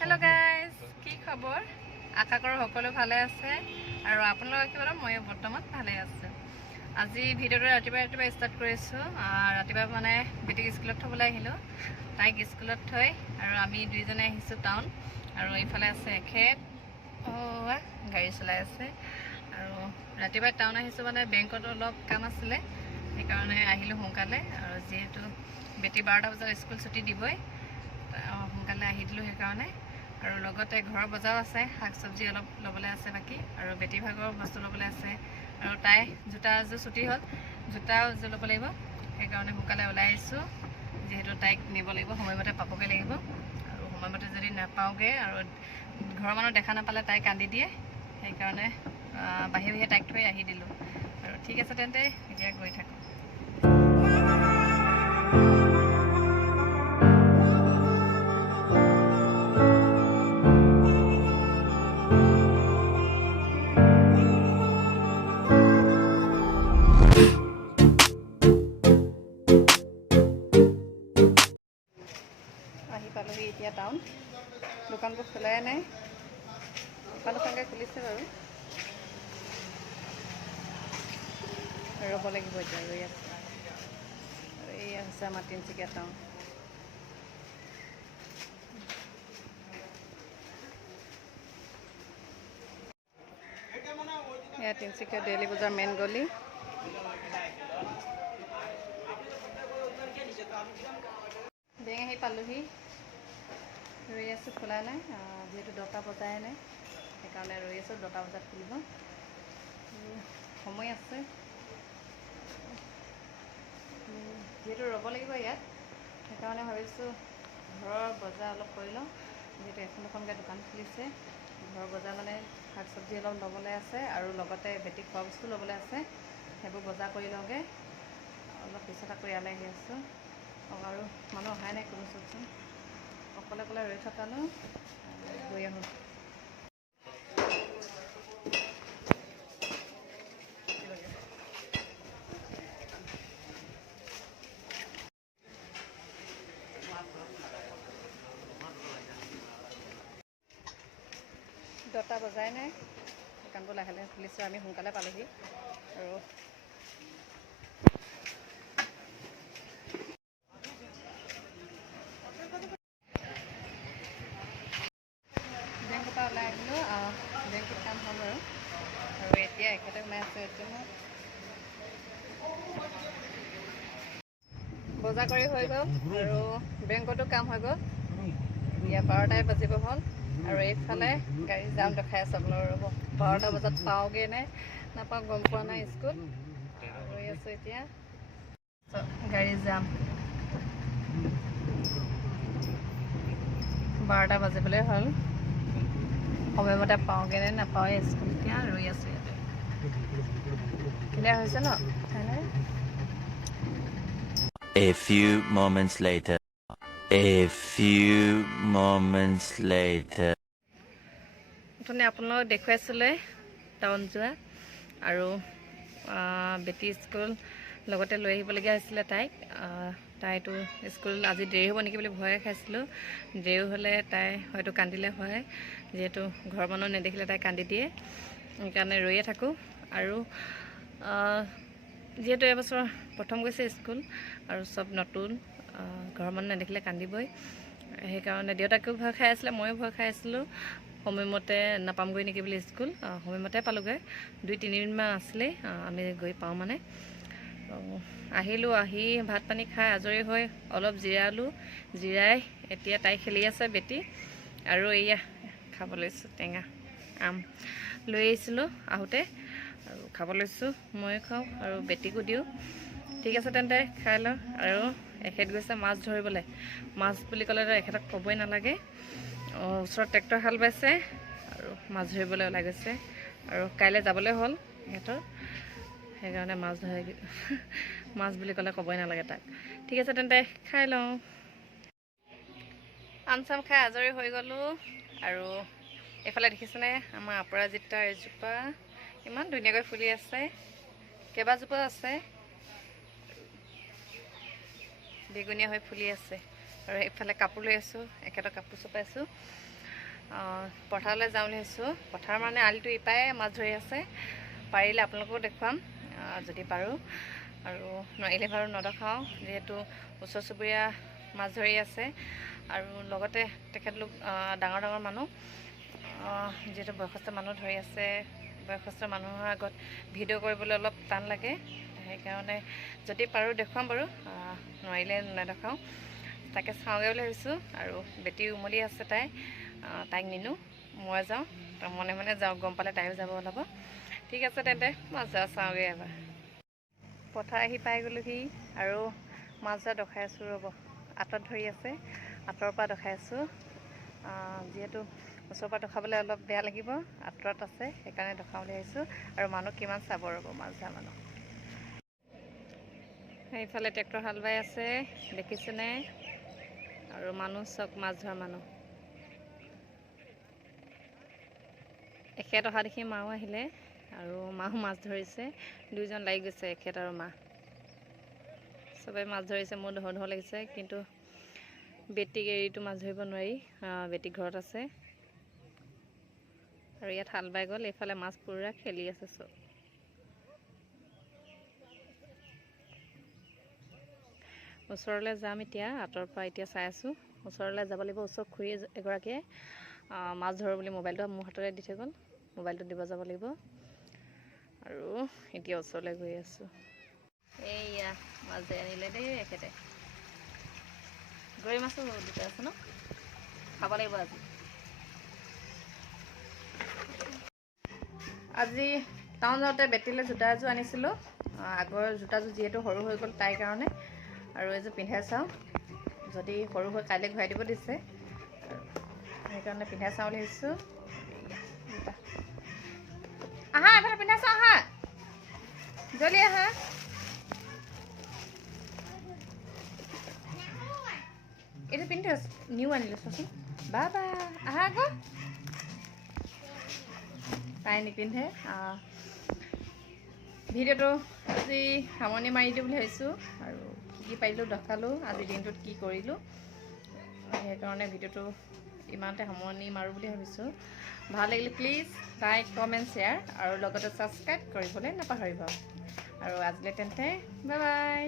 Hello guys, কি খবৰ? আশা কৰো সকলো ভালে আছে আৰু আপোনালোকৰ কিবা মই বৰ্তমান ভালে আছে। আজি ভিডিওটো ৰাতিপুৱা ষ্টাৰ্ট কৰিছো। ৰাতিপুৱা মানে বেটিক স্কুলত থবলৈ আহিলো। তাইক স্কুলত থৈ আৰু আমি দুইজনে আহিছো টাউন আৰু এইফালে আছে এখেত গাড়ী চলাই আছে আৰু ৰাতিপুৱা টাউন আহিছো মানে বেংকত অলপ কাম আছিলে সেইকাৰণে আহিলো সোনকালে আৰু যেহেতু বেটি 12টা বজাত স্কুল ছুটি দিবই সোনকালে আহি দিলোঁ সেইকাৰণে আৰু লগতে ঘৰৰ বজাৰ আছে শাক চব্জি অলপ ল'বলৈ আছে বাকী আৰু বেটি ভাগৰ বস্তু ল'বলৈ আছে আৰু তাই জোতা এযোৰ ছুটি হ'ল জোতা এযোৰ ল'ব লাগিব সেইকাৰণে সোনকালে ওলাই আহিছোঁ যেহেতু তাইক নিব লাগিব সময়মতে পাবগৈ লাগিব আৰু সময়মতে যদি নাপাওঁগৈ আৰু ঘৰৰ মানুহ দেখা নাপালে তাই কান্দি দিয়ে সেইকাৰণে বাহিৰে তাইক থৈ আহি দিলোঁ আৰু ঠিক আছে তেন্তে এতিয়া গৈ থাকোঁ। আহি পালোহি এতিয়া টাউন দোকানবোৰ খোলাই নাই দোকানখনকে খুলিছে বাৰু ৰ'ব লাগিব এতিয়া ৰৈ আছে আৰু এয়া হৈছে আমাৰ তিনিচুকীয়া টাউন। এয়া তিনিচুকীয়া ডেইলি বজাৰ মেইন গলি বেং আহি পালোহি ৰৈ আছোঁ খোলা নাই যিহেতু 10টা বজাই নাই সেইকাৰণে ৰৈ আছোঁ 10টা বজাত খুলিব সময় আছে যিহেতু ৰ'ব লাগিব ইয়াত সেইকাৰণে ভাবিছোঁ ঘৰৰ বজাৰ অলপ কৰি লওঁ যিহেতু এখনকৈ দোকান খুলিছে ঘৰৰ বজাৰ মানে শাক চব্জি অলপ ল'বলৈ আছে আৰু লগতে বেটি খোৱা বস্তু ল'বলৈ আছে সেইবোৰ বজাৰ কৰি লওঁগৈ অলপ পিছত আকৌ ইয়ালৈ আহি আছোঁ আৰু মানুহ অহাই নাই কোনো চবচোন অকলে ৰৈ থকানো গৈ আহোঁ। দহটা বজাই নাই দোকানবোৰ লাহে লাহে খুলিছোঁ আমি সোনকালে পালোহি আৰু বেংকৰ পৰা ওলাই আহিলোঁ বেংকত কাম হ'ল বাৰু আৰু এতিয়া একেটা সোমাই আছোঁ এতিয়া বজাৰ কৰি হৈ গ'ল আৰু বেংকতো কাম হৈ গ'ল এতিয়া 12টাই বাজিব হ'ল আৰু এইফালে গাড়ী যাম দেখাই আছোঁ আপোনালোকৰ 12টা বজাত পাওঁগৈ নে নাপাওঁ গম পোৱা নাই স্কুল ৰৈ আছোঁ এতিয়া গাড়ী যাম 12টা বাজিবলৈ হ'ল সময়মতে পাওঁগৈ নে নাপাওঁৱে স্কুল এতিয়া ৰৈ আছোঁ ইয়াতে ক্লিয়াৰ হৈছে ন A few moments later. অথনি আপোনালোকক দেখুৱাইছিলে টাউন যোৱা আৰু বেটি স্কুল লগতে লৈ আহিবলগীয়া হৈছিলে তাইতো স্কুল আজি দেৰি হ'ব নেকি বুলি ভয়ে খাইছিলোঁ দেৰি হ'লে তাই হয়তো কান্দিলে হয় যিহেতু ঘৰৰ মানুহ নেদেখিলে তাই কান্দি দিয়ে সেইকাৰণে ৰৈয়ে থাকোঁ আৰু যিহেতু এবছৰ প্ৰথম গৈছে স্কুল আৰু চব নতুন ঘৰৰ মানুহ নেদেখিলে কান্দিবই সেইকাৰণে দেউতাকেও ভয় খাই আছিলে ময়ো ভয় খাই আছিলোঁ সময়মতে নাপামগৈ নেকি বুলি স্কুল সময়মতে পালোঁগৈ 2-3 দিনমান আছিলেই আমি গৈ পাওঁ মানে আহিলোঁ আহি ভাত পানী খাই আজৰি হৈ অলপ জিৰাই এতিয়া তাই খেলি আছে বেটি আৰু এয়া খাব লৈছোঁ টেঙা আম লৈ আহিছিলোঁ আহোঁতে আৰু খাব লৈছোঁ ময়ো খাওঁ আৰু বেটিকো দিওঁ ঠিক আছে তেন্তে খাই লওঁ আৰু এখেত গৈছে মাছ ধৰিবলৈ মাছ বুলি ক'লেতো এখেতক ক'বই নালাগে ওচৰত ট্ৰেক্টৰ হাল বাইছে আৰু মাছ ধৰিবলৈ ওলাই গৈছে আৰু কাইলৈ যাবলৈ হ'ল সিহঁতৰ সেইকাৰণে মাছ বুলি ক'লে ক'বই নালাগে তাক ঠিক আছে তেন্তে খাই লওঁ আম চাম খাই আজৰি হৈ গ'লোঁ আৰু এইফালে দেখিছেনে আমাৰ অপৰাজিতা এজোপা ইমান ধুনীয়াকৈ ফুলি আছে কেইবাজোপা আছে বেগুনীয়া হৈ ফুলি আছে আৰু এইফালে কাপোৰ লৈ আছোঁ একেটা কাপোৰ চপাইছোঁ পথাৰলৈ যাওঁ বুলি ভাবিছোঁ। পথাৰ মানে আলিটো ইপাৰে মাছ ধৰি আছে, পাৰিলে আপোনালোককো দেখুৱাম যদি পাৰোঁ, আৰু নোৱাৰিলে বাৰু নদেখাওঁ, যিহেতু ওচৰ চুবুৰীয়া মাছ ধৰি আছে আৰু লগতে তেখেতলোক ডাঙৰ ডাঙৰ মানুহ, যিহেতু বয়সস্থ মানুহ ধৰি আছে। বয়সস্থ মানুহৰ আগত ভিডিঅ' কৰিবলৈ অলপ টান লাগে, সেইকাৰণে যদি পাৰোঁ দেখুৱাম বাৰু, নোৱাৰিলে নেদেখাওঁ। তাকে চাওঁগৈ বুলি ভাবিছোঁ। আৰু বেটি উমলি আছে, তাইক নিনো, মই যাওঁ, মনে মনে যাওঁ, গম পালে তাইও যাব ওলাব। ঠিক আছে তেন্তে মাছ ধৰা চাওঁগৈ এবাৰ। পথাৰ আহি পাই গ'লোহি আৰু মাছ ধৰা দেখাই আছোঁ, ৰ'ব। আঁতৰত ধৰি আছে, আঁতৰৰ পৰা দেখাই আছোঁ, যিহেতু ওচৰৰ পৰা দেখাবলৈ অলপ বেয়া লাগিব, আঁতৰত আছে সেইকাৰণে দেখাওঁ বুলি ভাবিছোঁ। আৰু মানুহ কিমান চাব, ৰ'ব মাছ ধৰা মানুহ। সেইফালে ট্ৰেক্টৰ হাল বাই আছে, দেখিছেনে? আৰু মানুহ চব মাছ ধৰা মানুহ। এখেত অহা দেখি মাও আহিলে আৰু মাও মাছ ধৰিছে, দুইজন লাগি গৈছে, এখেত আৰু মা। চবেই মাছ ধৰিছে, মোৰ ধৰ ধৰ লাগিছে, কিন্তু বেটিক এৰিটো মাছ ধৰিব নোৱাৰি, বেটি ঘৰত আছে। আৰু ইয়াত হাল বাই গ'ল, এইফালে মাছ পুৰা খেলি আছে চব। ওচৰলৈ যাম এতিয়া, আঁতৰৰ পৰা এতিয়া চাই আছোঁ। ওচৰলৈ যাব লাগিব, ওচৰ খুৰী এগৰাকীয়ে মাছ ধৰোঁ বুলি মোবাইলটো মোৰ হাততে দি থৈ গ'ল, মোবাইলটো দিব যাব লাগিব। আৰু এতিয়া ওচৰলৈ গৈ আছোঁ। এইয়া মাছ ধৰি আনিলে দেই এখেতে, গৰৈ মাছো দুটা আছে ন, খাব লাগিব আজি টাউন যাওঁতে বেটিলৈ জোতা এযোৰ আনিছিলোঁ, আগৰ জোতাযোৰ যিহেতু সৰু হৈ গ'ল তাইৰ কাৰণে, আৰু এযোৰ পিন্ধাই চাওঁ, যদি সৰু হৈ কাইলৈ ঘূৰাই দিব দিছে, সেইকাৰণে পিন্ধাই চাওঁ বুলি ভাবিছোঁ। আহা এফালে পিন্ধাই চাওঁ, আহা জলদি আহা। এইটো পিন্ধি আছোঁ, নিউ আনিলোঁ চোৱাচোন, বাবা আহা আকৌ। তাই নিপিন্ধে। ভিডিঅ'টো আজি সামৰণি মাৰি দিওঁ বুলি ভাবিছোঁ, আৰু কি পাৰিলোঁ দেখালোঁ, আজিৰ দিনটোত কি কৰিলোঁ, সেইকাৰণে ভিডিঅ'টো ইমানতে সামৰণি মাৰোঁ বুলি ভাবিছোঁ। ভাল লাগিলে প্লিজ লাইক, কমেণ্ট, শ্বেয়াৰ আৰু লগতে ছাবস্ক্ৰাইব কৰিবলৈ নাপাহৰিব। আৰু আজিলৈ তেন্তে বাই বাই।